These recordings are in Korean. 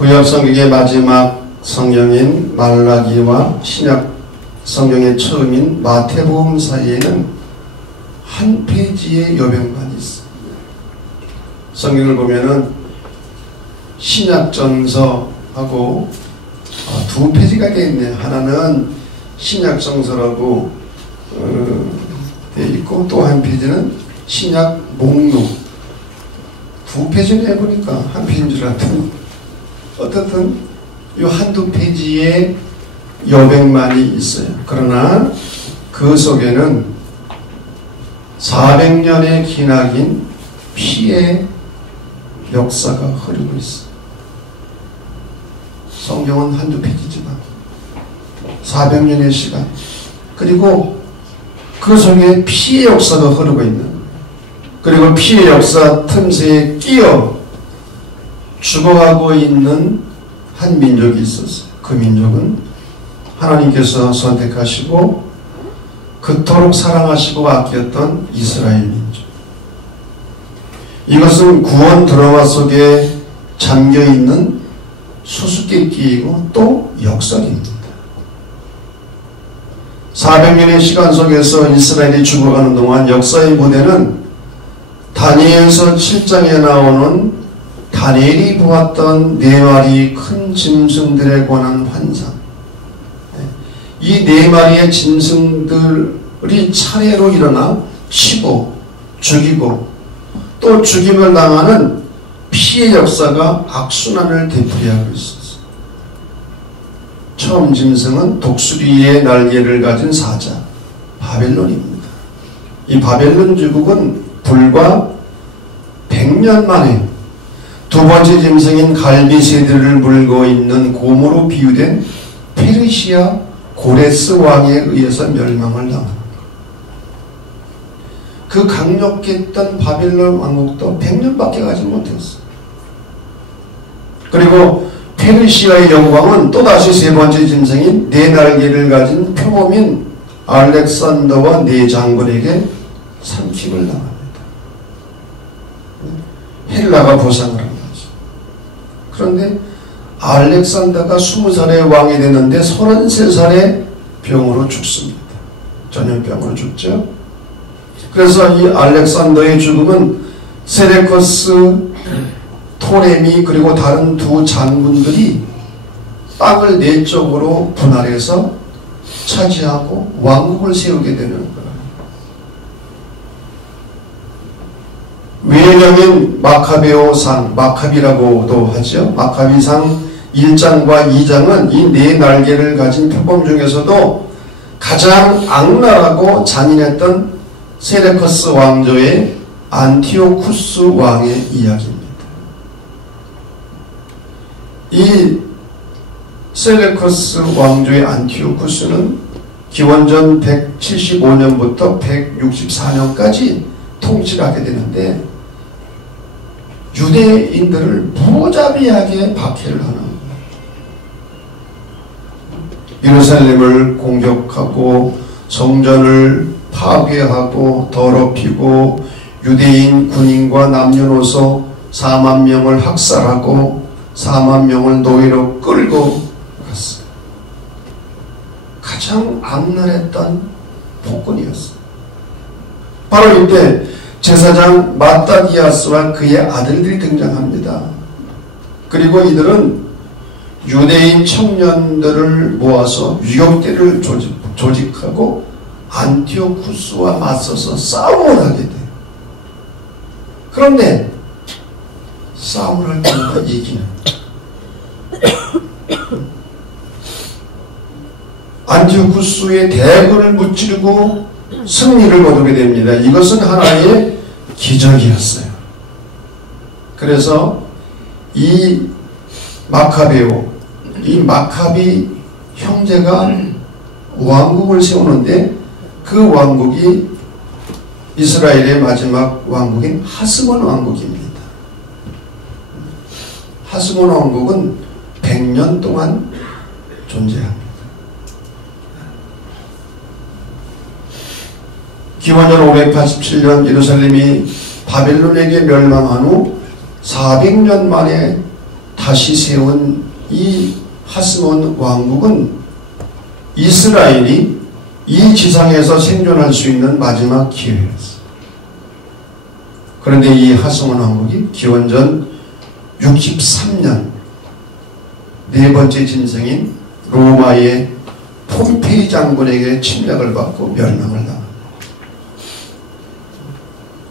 구약 성경의 마지막 성경인 말라기와 신약 성경의 처음인 마태복음 사이에는 한 페이지의 여백만이 있습니다. 성경을 보면은 신약정서하고 두 페이지가 되어 있네요. 하나는 신약정서라고 되어 있고 또 한 페이지는 신약 목록. 두 페이지를 해보니까 한 페이지인 줄 알았더니 어떻든 이 한두 페이지에 여백만이 있어요. 그러나 그 속에는 400년의 기나긴 피의 역사가 흐르고 있어요. 성경은 한두 페이지지만 400년의 시간, 그리고 그 속에 피의 역사가 흐르고 있는, 그리고 피의 역사 틈새에 끼어 죽어가고 있는 한 민족이 있었어요. 그 민족은 하나님께서 선택하시고 그토록 사랑하시고 아꼈던 이스라엘 민족. 이것은 구원 드라마 속에 잠겨있는 수수께끼이고 또 역설입니다. 400년의 시간 속에서 이스라엘이 죽어가는 동안 역사의 무대는 다니엘서 7장에 나오는 다니엘이 보았던 4마리 큰 짐승들에 관한 환상, 이 4마리의 짐승들이 차례로 일어나 치고 죽이고 또 죽임을 당하는 피의 역사가 악순환을 되풀이하고 있었어요. 처음 짐승은 독수리의 날개를 가진 사자 바벨론입니다. 이 바벨론 제국은 불과 100년 만에 두 번째 짐승인 갈비새들을 물고 있는 곰으로 비유된 페르시아 고레스 왕에 의해서 멸망을 당합니다. 그 강력했던 바벨론 왕국도 100년밖에 가지 못했어요. 그리고 페르시아의 영광은 또다시 세 번째 짐승인 4날개를 가진 표범인 알렉산더와 4장군에게 삼킴을 당합니다. 헬라가 부상을 한 거죠. 그런데 알렉산더가 20살에 왕이 됐는데 33살에 병으로 죽습니다. 전염병으로 죽죠. 그래서 이 알렉산더의 죽음은 세레커스, 토레미 그리고 다른 두 장군들이 땅을 4쪽으로 분할해서 차지하고 왕국을 세우게 되는 거예요. 외령인 마카베오상, 마카비라고도 하죠. 마카비상 1장과 2장은 이 4날개를 가진 표범 중에서도 가장 악랄하고 잔인했던 세레커스 왕조의 안티오쿠스 왕의 이야기입니다. 이 셀레커스 왕조의 안티오쿠스는 기원전 175년부터 164년까지 통치를 하게 되는데 유대인들을 무자비하게 박해를 하는 거예요. 예루살렘을 공격하고 성전을 파괴하고 더럽히고 유대인 군인과 남녀노소 4만 명을 학살하고 4만 명을 노예로 끌고 갔어요. 가장 악랄했던 폭군이었어요. 바로 이때 제사장 마따디아스와 그의 아들들이 등장합니다. 그리고 이들은 유대인 청년들을 모아서 위협대를 조직하고 안티오쿠스와 맞서서 싸움을 하게 돼요. 그런데 싸움을 할 때마다 이기는 안티오쿠스의 대군을 무찌르고 승리를 거두게 됩니다. 이것은 하나의 기적이었어요. 그래서 이 마카베오, 이 마카비 형제가 왕국을 세우는데 그 왕국이 이스라엘의 마지막 왕국인 하스몬 왕국입니다. 하스몬 왕국은 100년 동안 존재합니다. 기원전 587년 예루살렘이 바벨론에게 멸망한 후 400년 만에 다시 세운 이 하스몬 왕국은 이스라엘이 이 지상에서 생존할 수 있는 마지막 기회였어요. 그런데 이 하스몬 왕국이 기원전 63년 네 번째 진성인 로마의 폼페이 장군에게 침략을 받고 멸망을 당합니다.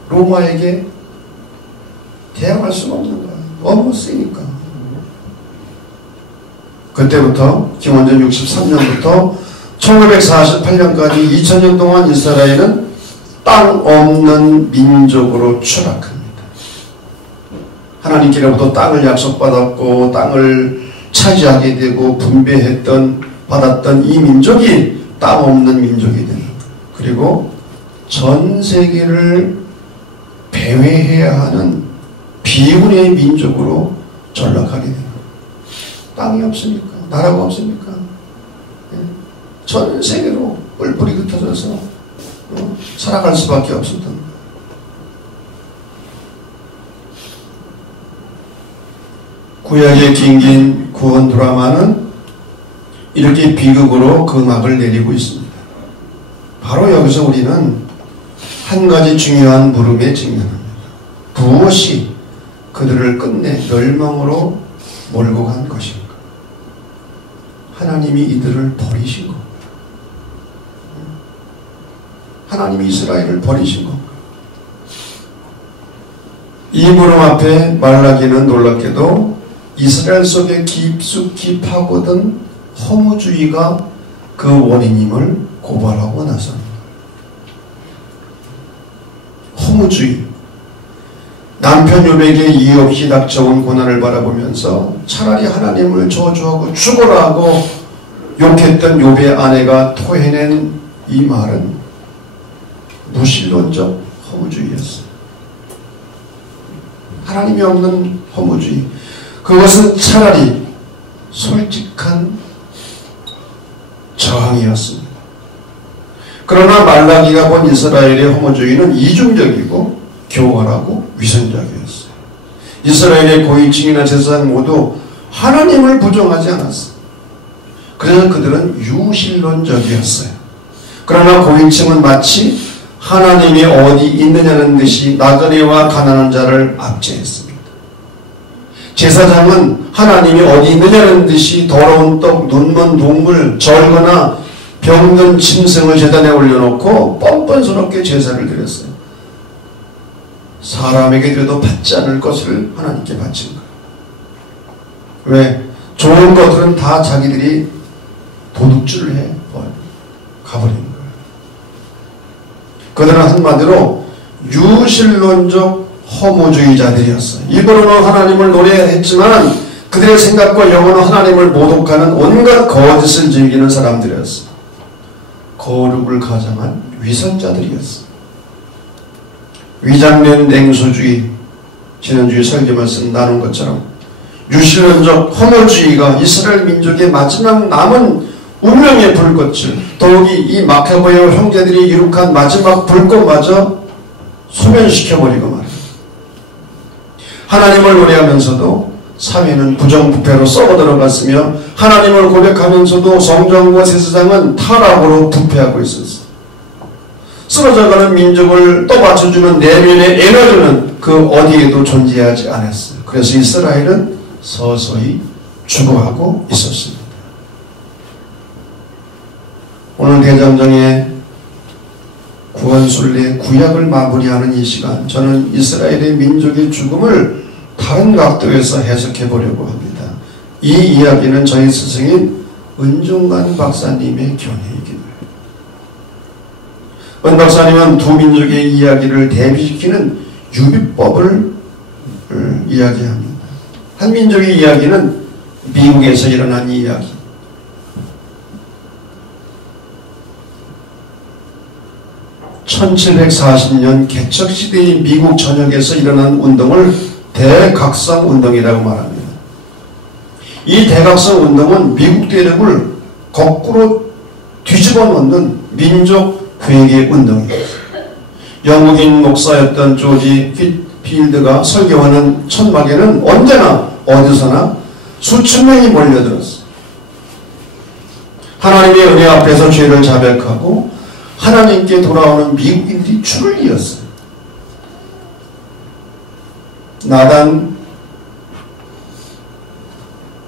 로마에게 대항할 수가 없는 거야. 너무 세니까. 그때부터 기원전 63년부터 1948년까지 2000년 동안 이스라엘은 땅 없는 민족으로 추락합니다. 하나님께로부터 땅을 약속받았고 땅을 차지하게 되고 받았던 이 민족이 땅 없는 민족이 되는 거예요. 그리고 전 세계를 배회해야 하는 비운의 민족으로 전락하게 됩니다. 땅이 없으니까, 나라가 없으니까 전 세계로 뿔뿔이 흩어져서 살아갈 수밖에 없었던 거예요. 구약의 긴긴 구원 드라마는 이렇게 비극으로 그 막을 내리고 있습니다. 바로 여기서 우리는 한 가지 중요한 물음에 직면합니다. 무엇이 그들을 끝내 멸망으로 몰고 간 것인가? 하나님이 이들을 버리신 건가? 하나님이 이스라엘을 버리신 건가? 이 물음 앞에 말라기는 놀랍게도 이스라엘 속에 깊숙이 파고든 허무주의가 그 원인임을 고발하고 나섭니다. 허무주의. 남편 욥에게 이유 없이 닥쳐온 고난을 바라보면서 차라리 하나님을 저주하고 죽어라 하고 욕했던 욥의 아내가 토해낸 이 말은 무신론적 허무주의였어요. 하나님이 없는 허무주의. 그것은 차라리 솔직한 저항이었습니다. 그러나 말라기가 본 이스라엘의 허무주의는 이중적이고 교활하고 위선적이었어요. 이스라엘의 고위층이나 제사장 모두 하나님을 부정하지 않았어요. 그래서 그들은 유신론적이었어요. 그러나 고위층은 마치 하나님이 어디 있느냐는 듯이 나그네와 가난한 자를 압제했습니다. 제사장은 하나님이 어디 있느냐는 듯이 더러운 떡, 눈먼 동물, 절거나 병든 짐승을 제단에 올려놓고 뻔뻔스럽게 제사를 드렸어요. 사람에게 드려도 받지 않을 것을 하나님께 바친 거예요. 왜? 좋은 것들은 다 자기들이 도둑질을 해 가버리는 거예요. 그들은 한마디로 유신론적 허무주의자들이었어요. 입으로는 하나님을 노래했지만 그들의 생각과 영혼은 하나님을 모독하는 온갖 거짓을 즐기는 사람들이었어요. 거룩을 가장한 위선자들이었어요. 위장된 냉소주의, 지난주에 설교 말씀 나눈 것처럼 유신론적 허무주의가 이스라엘 민족의 마지막 남은 운명의 불꽃을, 더욱이 이 마카보의 형제들이 이룩한 마지막 불꽃마저 소멸시켜버리고 말이에요. 하나님을 노래하면서도 사회는 부정부패로 썩어들어갔으며 하나님을 고백하면서도 성전과 제사장은 타락으로 부패하고 있었어요. 쓰러져가는 민족을 떠받쳐주는 내면의 에너지는 그 어디에도 존재하지 않았어요. 그래서 이스라엘은 서서히 죽어가고 있었습니다. 오늘 대장정의 구원순례 구약을 마무리하는 이 시간, 저는 이스라엘의 민족의 죽음을 다른 각도에서 해석해 보려고 합니다. 이 이야기는 저희 스승인 은중관 박사님의 견해이기도 해요. 은 박사님은 두 민족의 이야기를 대비시키는 유비법을 이야기합니다. 한 민족의 이야기는 미국에서 일어난 이야기, 1740년 개척시대의 미국 전역에서 일어난 운동을 대각성운동이라고 말합니다. 이 대각성운동은 미국 대륙을 거꾸로 뒤집어 놓는 민족 회개운동이에요. 영국인 목사였던 조지 필드가 설교하는 천막에는 언제나 어디서나 수천 명이 몰려들었어요. 하나님의 은혜 앞에서 죄를 자백하고 하나님께 돌아오는 미국인들이 줄을 이었어요. 나단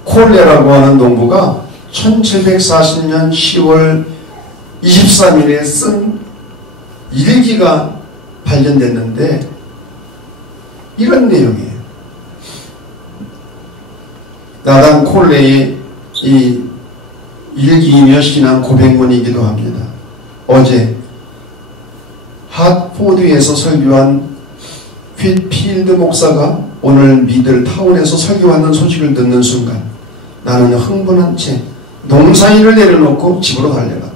콜레라고 하는 농부가 1740년 10월 23일에 쓴 일기가 발견됐는데 이런 내용이에요. 나단 콜레의 이 일기이며 신앙 고백문이기도 합니다. 어제 핫포드에서 설교한 휘필드 목사가 오늘 미들 타운에서 설교하는 소식을 듣는 순간 나는 흥분한 채 농사일을 내려놓고 집으로 달려갔다.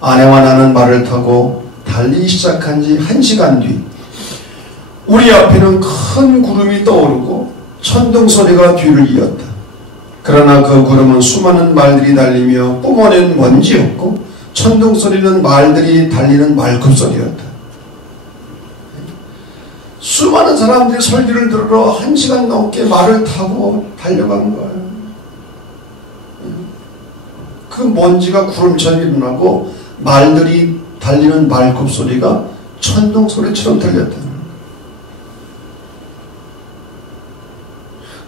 아내와 나는 말을 타고 달리기 시작한 지 1시간 뒤 우리 앞에는 큰 구름이 떠오르고 천둥 소리가 뒤를 이었다. 그러나 그 구름은 수많은 말들이 달리며 뿜어낸 먼지였고 천둥 소리는 말들이 달리는 말급소리였다. 수많은 사람들이 설교를 들으러 1시간 넘게 말을 타고 달려간 거예요. 그 먼지가 구름처럼 일어나고 말들이 달리는 말급소리가 천둥 소리처럼 들렸다.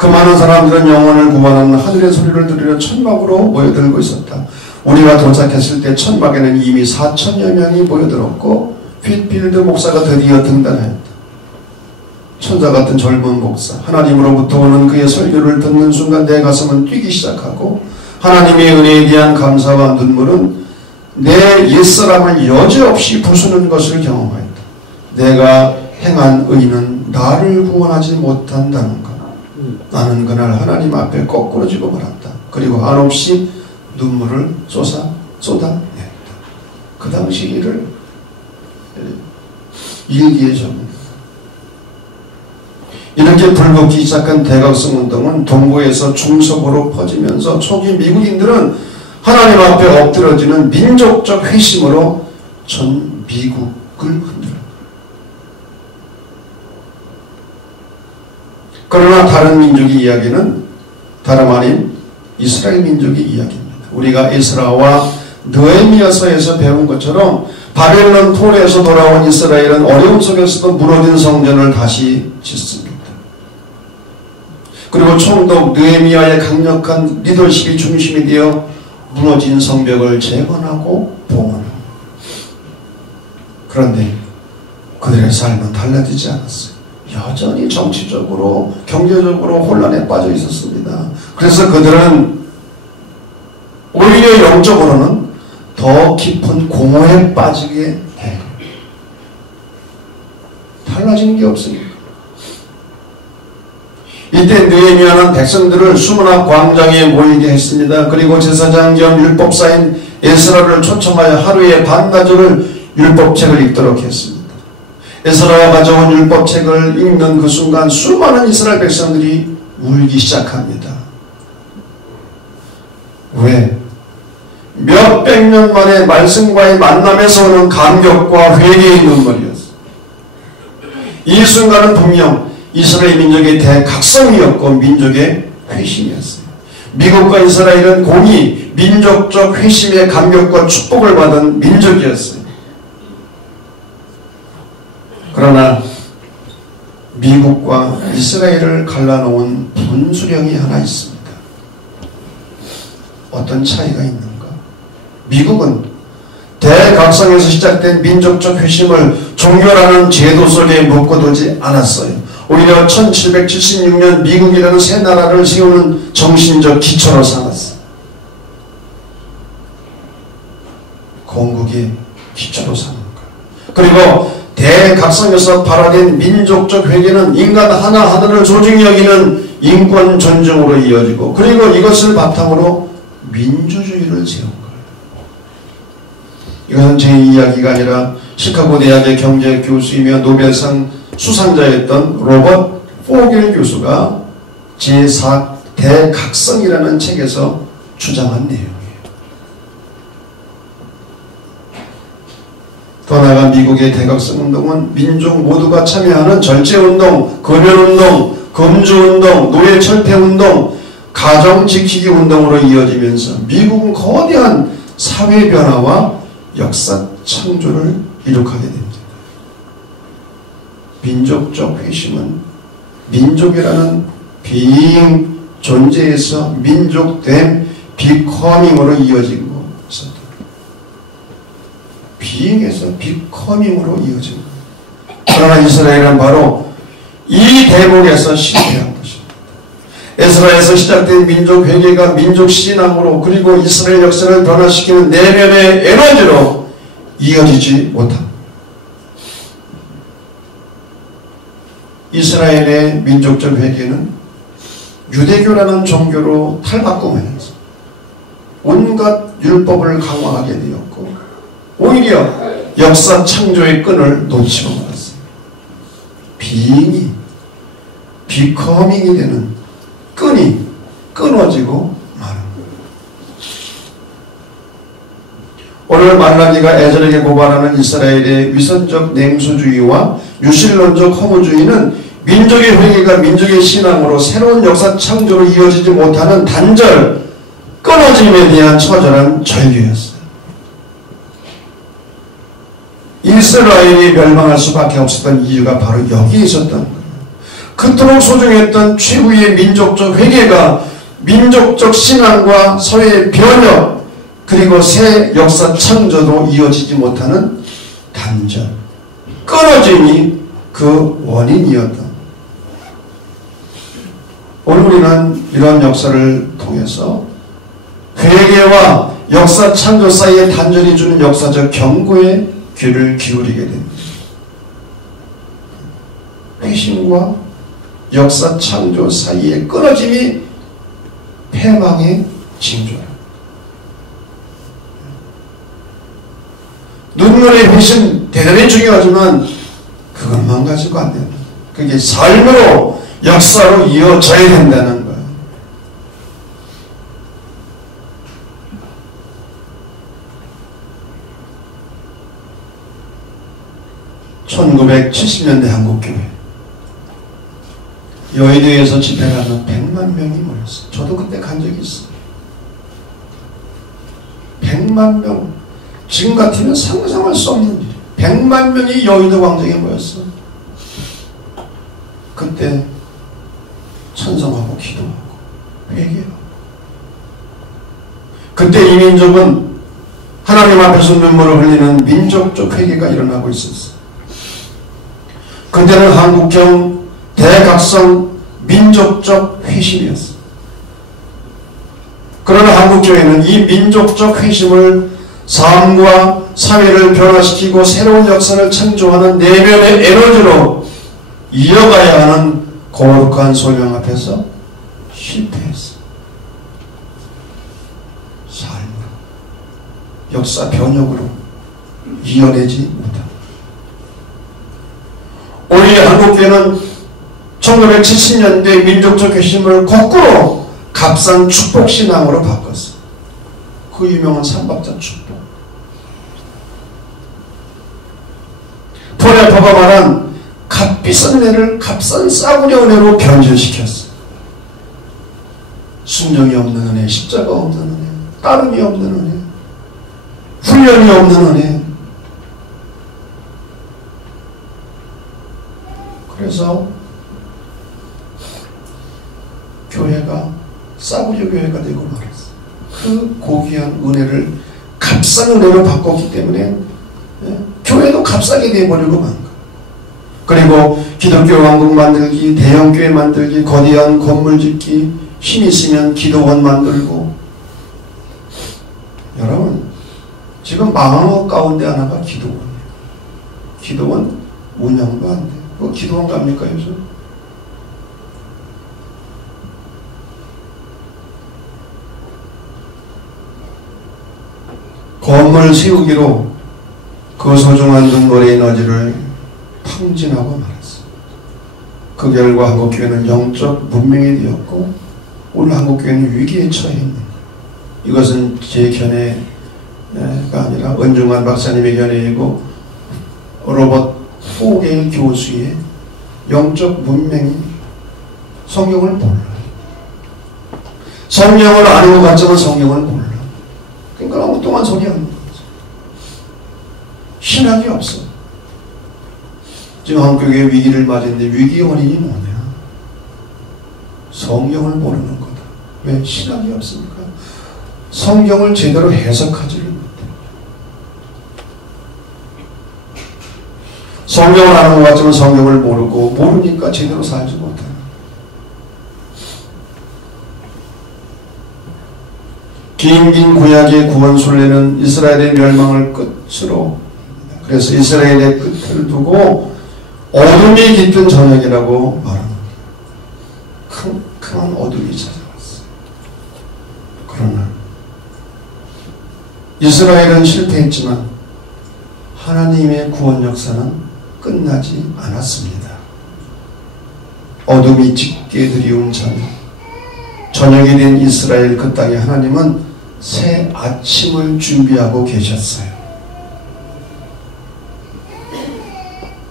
그 많은 사람들은 영혼을 구하는 하늘의 소리를 들으려 천막으로 모여들고 있었다. 우리가 도착했을 때 천막에는 이미 4천여 명이 모여들었고 휘필드 목사가 드디어 등단하였다. 천사 같은 젊은 목사, 하나님으로부터 오는 그의 설교를 듣는 순간 내 가슴은 뛰기 시작하고 하나님의 은혜에 대한 감사와 눈물은 내 옛사람을 여지없이 부수는 것을 경험하였다. 내가 행한 의는 나를 구원하지 못한다는 것. 나는 그날 하나님 앞에 거꾸로 지고 말았다. 그리고 한없이 눈물을 쏟아냈다. 그 당시 일을 일기에 적습니다. 이렇게 불붙기 시작한 대각성 운동은 동부에서 중서부로 퍼지면서 초기 미국인들은 하나님 앞에 엎드러지는 민족적 회심으로 전 미국을 흔들었다. 그러나 다른 민족의 이야기는 다름 아닌 이스라엘 민족의 이야기입니다. 우리가 에스라와 느헤미야서에서 배운 것처럼 바벨론 포로에서 돌아온 이스라엘은 어려움 속에서도 무너진 성전을 다시 짓습니다. 그리고 총독 느헤미야의 강력한 리더십이 중심이 되어 무너진 성벽을 재건하고 봉헌합니다. 그런데 그들의 삶은 달라지지 않았어요. 여전히 정치적으로 경제적으로 혼란에 빠져 있었습니다. 그래서 그들은 오히려 영적으로는 더 깊은 공허에 빠지게 해요. 달라지는 게 없습니다. 이때 느헤미야는 백성들을 수문학 광장에 모이게 했습니다. 그리고 제사장 겸 율법사인 에스라를 초청하여 하루에 반나절을 율법책을 읽도록 했습니다. 에스라가 가져온 율법책을 읽는 그 순간 수많은 이스라엘 백성들이 울기 시작합니다. 왜? 몇백 년 만에 말씀과의 만남에서 오는 감격과 회개의 눈물이었어요. 이 순간은 분명 이스라엘 민족의 대각성이었고 민족의 회심이었어요. 미국과 이스라엘은 공히 민족적 회심의 감격과 축복을 받은 민족이었어요. 그러나 미국과 이스라엘을 갈라놓은 분수령이 하나 있습니다. 어떤 차이가 있는가? 미국은 대각성에서 시작된 민족적 회심을 종교라는 제도 속에 묶어두지 않았어요. 오히려 1776년 미국이라는 새 나라를 세우는 정신적 기초로 삼았어요. 건국의 기초로 삼은 거예요. 그리고 대각성에서 발화된 민족적 회개는 인간 하나하나를 소중히 여기는 인권 존중으로 이어지고 그리고 이것을 바탕으로 민주주의를 세운 거예요. 이것은 제 이야기가 아니라 시카고 대학의 경제 교수이며 노벨상 수상자였던 로버트 포겔 교수가 제4 대각성이라는 책에서 주장한 내용이에요. 더 나아가 미국의 대각성 운동은 민족 모두가 참여하는 절제운동, 금연운동, 금주운동, 노예철폐운동, 가정 지키기 운동으로 이어지면서 미국은 거대한 사회 변화와 역사 창조를 이룩하게 됩니다. 민족적 회심은 민족이라는 being 존재에서 민족됨 비커밍으로 이어진 것입니다. being에서 비커밍으로 이어진 것. 그러나 이스라엘은 바로 이 대목에서 실패한 것입니다. 에스라에서 시작된 민족 회개가 민족 신앙으로 그리고 이스라엘 역사를 변화시키는 내면의 에너지로 이어지지 못합니다. 이스라엘의 민족적 회개는 유대교라는 종교로 탈바꿈하면서 온갖 율법을 강화하게 되었고 오히려 역사 창조의 끈을 놓치고 말았습니다. 비잉이 비커밍이 되는 끈이 끊어지고 마는 거예요. 오늘 말라기가 에스라에게 고발하는 이스라엘의 위선적 냉소주의와 유실론적 허무주의는 민족의 회개가 민족의 신앙으로 새로운 역사 창조로 이어지지 못하는 단절, 끊어짐에 대한 처절한 절규였어요. 이스라엘이 멸망할 수밖에 없었던 이유가 바로 여기에 있었던 거예요. 그토록 소중했던 최후의 민족적 회개가 민족적 신앙과 사회의 변혁 그리고 새 역사 창조도 이어지지 못하는 단절, 끊어짐이 그 원인이었다. 오늘 우리는 이런 역사를 통해서 회개와 역사 창조 사이의 단절이 주는 역사적 경고에 귀를 기울이게 됩니다. 회심과 역사 창조 사이의 끊어짐이 패망의 징조다. 눈물의 회심 대단히 중요하지만 그것만 가지고 안 된다. 그게 삶으로 역사로 이어져야 된다는 거예요. (1970년대) 한국교회 여의도에서 집회가 하면 100만 명이 모였어요. 저도 그때 간 적이 있어요. 100만 명. 지금 같으면 상상할 수 없는 일. 100만 명이 여의도 광장에 모였어요. 그때 찬송하고 기도하고 회개하고. 그때 이 민족은 하나님 앞에서 눈물을 흘리는 민족적 회개가 일어나고 있었어요. 그때는 한국형 대각성 민족적 회심이었어요. 그러나 한국교회는 이 민족적 회심을 삶과 사회를 변화시키고 새로운 역사를 창조하는 내면의 에너지로 이어가야 하는 거룩한 소명 앞에서 실패했어요. 삶으로 역사 변혁으로 이어내지 못합니다. 오히려 한국교회는 1970년대 민족적 회심을 거꾸로 값싼 축복신앙으로 바꿨어요. 그 유명한 삼박자 축복. 포레퍼가 말한 값비싼 은혜를 값싼 싸구려 은혜로 변질시켰어요. 순종이 없는 은혜, 십자가 없는 은혜, 따름이 없는 은혜, 훈련이 없는 은혜. 그래서 교회가 싸구려 교회가 되고 말았어요. 그 고귀한 은혜를 값싼 은혜로 바꿨기 때문에 교회도 값싸게 되어버리고 만 거예요. 그리고 기독교 왕국 만들기, 대형교회 만들기, 거대한 건물 짓기, 힘 있으면 기도원 만들고. 여러분 지금 망한 것 가운데 하나가 기도원이에요. 기도원 운영도 안 돼요. 뭐 기도원 갑니까 요즘? 건물 세우기로 그 소중한 눈물의 에너지를 탕진하고 말았어요. 그 결과 한국교회는 영적 문명이 되었고 오늘 한국교회는 위기에 처해 있는 거예요. 이것은 제 견해가 아니라 은중환 박사님의 견해이고 로버트 포겔 교수의 영적 문명이 성경을 몰라요. 성경을 아는 것 같지만 성경을 몰라. 그러니까 엉뚱한 소리 하는 거죠. 신학이 없어. 지금 한국의 위기를 맞았는데 위기의 원인이 뭐냐? 성경을 모르는 거다. 왜? 신학이 없으니까. 성경을 제대로 해석하지를 못해. 성경을 아는 것 같지만 성경을 모르니까 제대로 살지 못해. 긴 구약의 구원 순례는 이스라엘의 멸망을 끝으로, 그래서 이스라엘의 끝을 두고 어둠이 깃든 저녁이라고 말합니다. 큰 어둠이 찾아왔어요. 그러나 이스라엘은 실패했지만 하나님의 구원 역사는 끝나지 않았습니다. 어둠이 짙게 드리운 저녁이 된 이스라엘 그 땅에 하나님은 새 아침을 준비하고 계셨어요.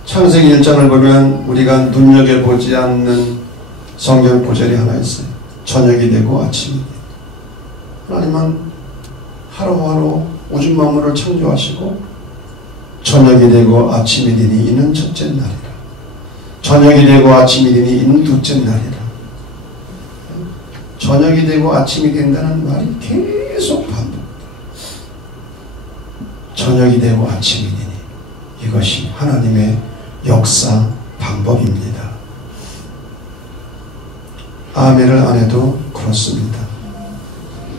창세기 1장을 보면 우리가 눈여겨보지 않는 성경 구절이 하나 있어요. 저녁이 되고 아침이 되고. 하나님은 하루하루 우주 만물을 창조하시고 저녁이 되고 아침이 되니 이는 첫째 날이라. 저녁이 되고 아침이 되니 이는 둘째 날이라. 저녁이 되고 아침이 된다는 말이 계속 반복된다. 저녁이 되고 아침이 되니 이것이 하나님의 역사 방법입니다. 아멘을 안 해도 그렇습니다.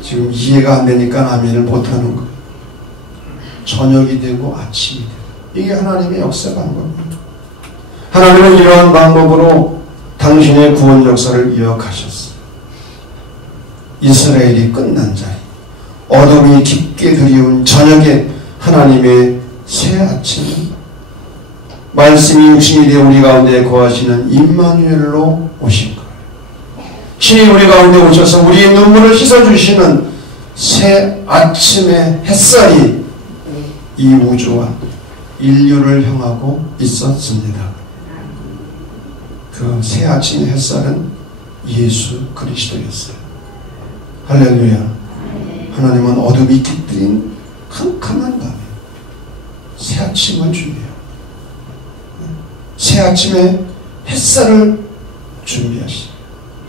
지금 이해가 안 되니까 아멘을 못하는 거예요. 저녁이 되고 아침이 되고 이게 하나님의 역사 방법입니다. 하나님은 이러한 방법으로 당신의 구원 역사를 이어가셨어요. 이스라엘이 끝난 자리, 어둠이 깊게 드리운 저녁에 하나님의 새 아침, 말씀이 육신이 되어 우리 가운데 거하시는 임마누엘로 오신 거예요. 신이 우리 가운데 오셔서 우리의 눈물을 씻어주시는 새 아침의 햇살이 이 우주와 인류를 향하고 있었습니다. 그 새 아침의 햇살은 예수 그리스도였어요. 할렐루야. 하나님은 어둠이 깃들인 캄캄한 밤에 새 아침을 준비해요. 새 아침에 햇살을 준비하시고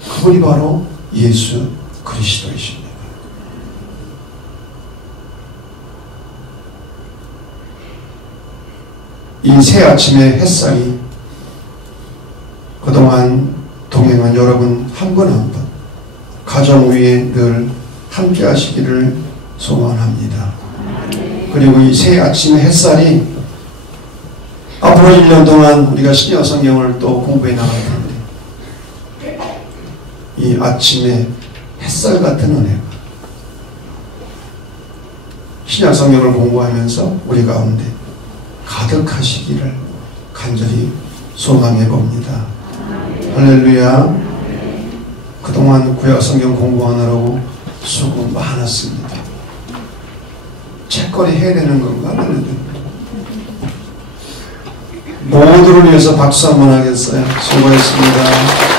그분이 바로 예수 그리스도이십니다. 이 새 아침의 햇살이 그동안 동행한 여러분 한 분 한 분 가정 위에 늘 함께 하시기를 소원합니다. 그리고 이 새 아침의 햇살이 앞으로 1년 동안 우리가 신약 성경을 또 공부해 나갈 텐데 이 아침의 햇살 같은 은혜가 신약 성경을 공부하면서 우리 가운데 가득하시기를 간절히 소망해 봅니다. 할렐루야. 그동안 구약 성경 공부하느라고 수고 많았습니다. 책거리 해야 되는 건가? 안 해야 되는 건가? 모두를 위해서 박수 한번 하겠어요. 수고했습니다.